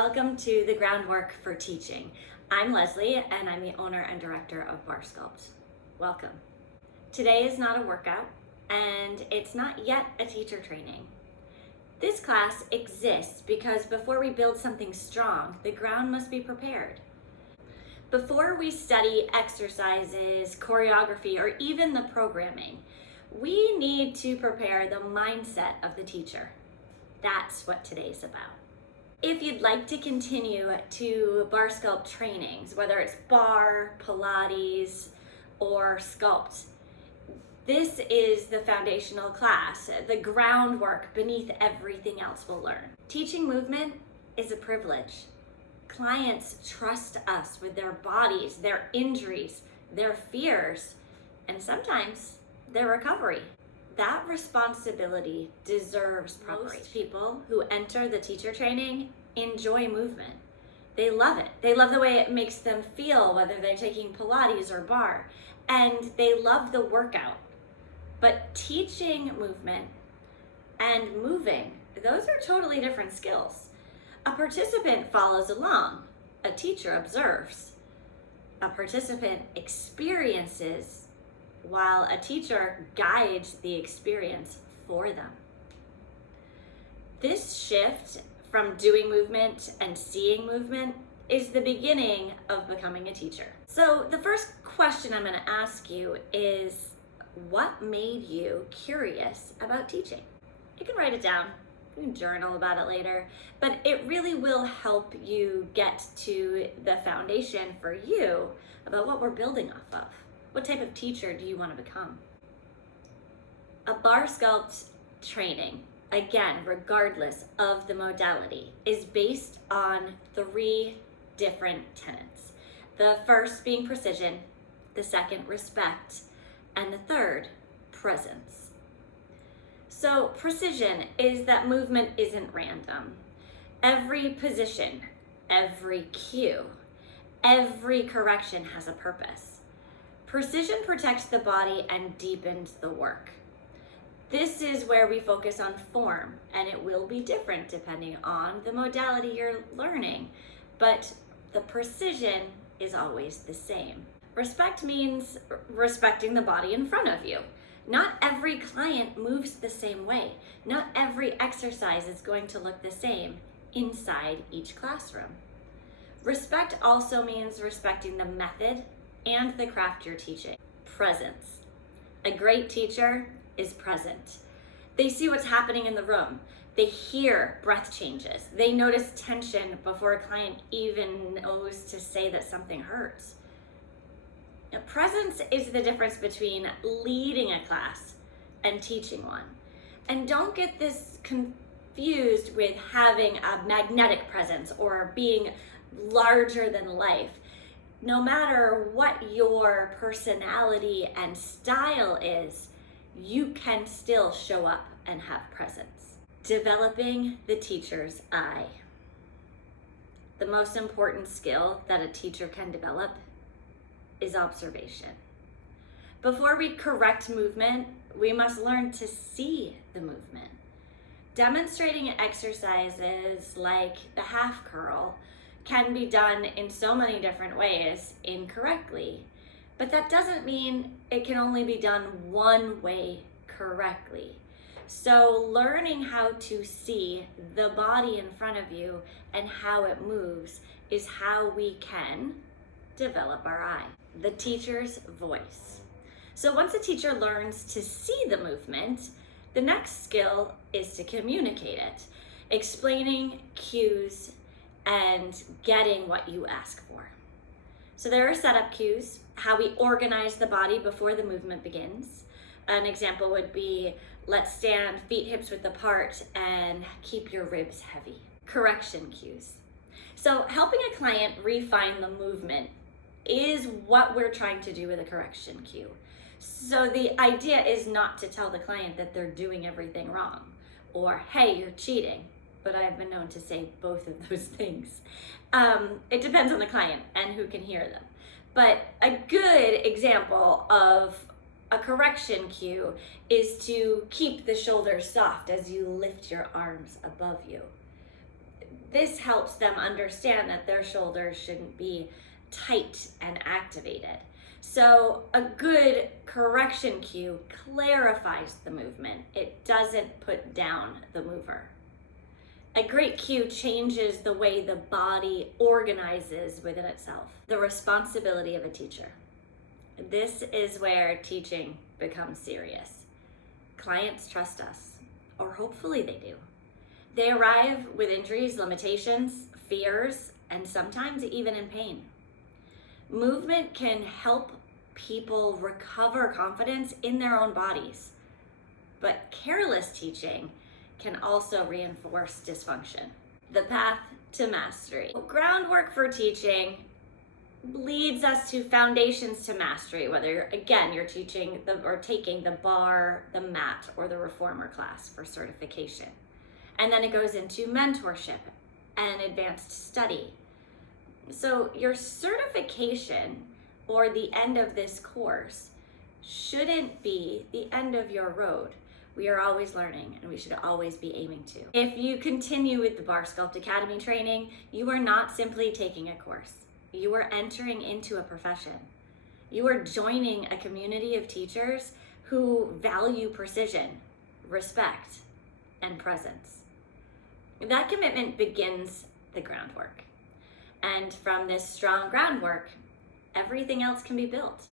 Welcome to the Groundwork for Teaching. I'm Leslie and I'm the owner and director of Bar Sculpt. Welcome. Today is not a workout and it's not yet a teacher training. This class exists because before we build something strong, the ground must be prepared. Before we study exercises, choreography, or even the programming, we need to prepare the mindset of the teacher. That's what today's about. If you'd like to continue to Bar Sculpt trainings, whether it's bar, Pilates, or sculpt, this is the foundational class, the groundwork beneath everything else we'll learn. Teaching movement is a privilege. Clients trust us with their bodies, their injuries, their fears, and sometimes their recovery. That responsibility deserves preparation. Most people who enter the teacher training enjoy movement. They love it. They love the way it makes them feel, whether they're taking Pilates or bar, and they love the workout. But teaching movement and moving, those are totally different skills. A participant follows along. A teacher observes. A participant experiences, while a teacher guides the experience for them. This shift from doing movement and seeing movement is the beginning of becoming a teacher. So the first question I'm going to ask you is, what made you curious about teaching? You can write it down. You can journal about it later, but it really will help you get to the foundation for you about what we're building off of. What type of teacher do you want to become? A Bar Sculpt training, again, regardless of the modality, is based on 3 different tenets. The first being precision, the second respect, and the third presence. So precision is that movement isn't random. Every position, every cue, every correction has a purpose. Precision protects the body and deepens the work. This is where we focus on form, and it will be different depending on the modality you're learning, but the precision is always the same. Respect means respecting the body in front of you. Not every client moves the same way. Not every exercise is going to look the same inside each classroom. Respect also means respecting the method and the craft you're teaching. Presence. A great teacher is present. They see what's happening in the room. They hear breath changes. They notice tension before a client even knows to say that something hurts. Now, presence is the difference between leading a class and teaching one. And don't get this confused with having a magnetic presence or being larger than life. No matter what your personality and style is, you can still show up and have presence. Developing the teacher's eye. The most important skill that a teacher can develop is observation. Before we correct movement, we must learn to see the movement. Demonstrating exercises like the half curl can be done in so many different ways incorrectly, but that doesn't mean it can only be done one way correctly. So learning how to see the body in front of you and how it moves is how we can develop our eye. The teacher's voice. So once a teacher learns to see the movement, the next skill is to communicate it, explaining cues and getting what you ask for. So there are setup cues, how we organize the body before the movement begins. An example would be, let's stand feet hips width apart and keep your ribs heavy. Correction cues. So helping a client refine the movement is what we're trying to do with a correction cue. So the idea is not to tell the client that they're doing everything wrong or, hey, you're cheating. But I've been known to say both of those things. It depends on the client and who can hear them. But a good example of a correction cue is to keep the shoulders soft as you lift your arms above you. This helps them understand that their shoulders shouldn't be tight and activated. So a good correction cue clarifies the movement. It doesn't put down the mover. A great cue changes the way the body organizes within itself. The responsibility of a teacher. This is where teaching becomes serious. Clients trust us, or hopefully they do. They arrive with injuries, limitations, fears, and sometimes even in pain. Movement can help people recover confidence in their own bodies, but careless teaching can also reinforce dysfunction. The path to mastery. Groundwork for teaching leads us to foundations to mastery, whether you're teaching or taking the bar, the mat, or the reformer class for certification. And then it goes into mentorship and advanced study. So your certification or the end of this course shouldn't be the end of your road. We are always learning, and we should always be aiming to. If you continue with the Bar Sculpt Academy training, you are not simply taking a course. You are entering into a profession. You are joining a community of teachers who value precision, respect, and presence. That commitment begins the groundwork. And from this strong groundwork, everything else can be built.